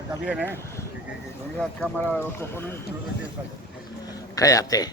Está bien, ¿eh? Que con la cámara de los cojones no sé qué está. Cállate.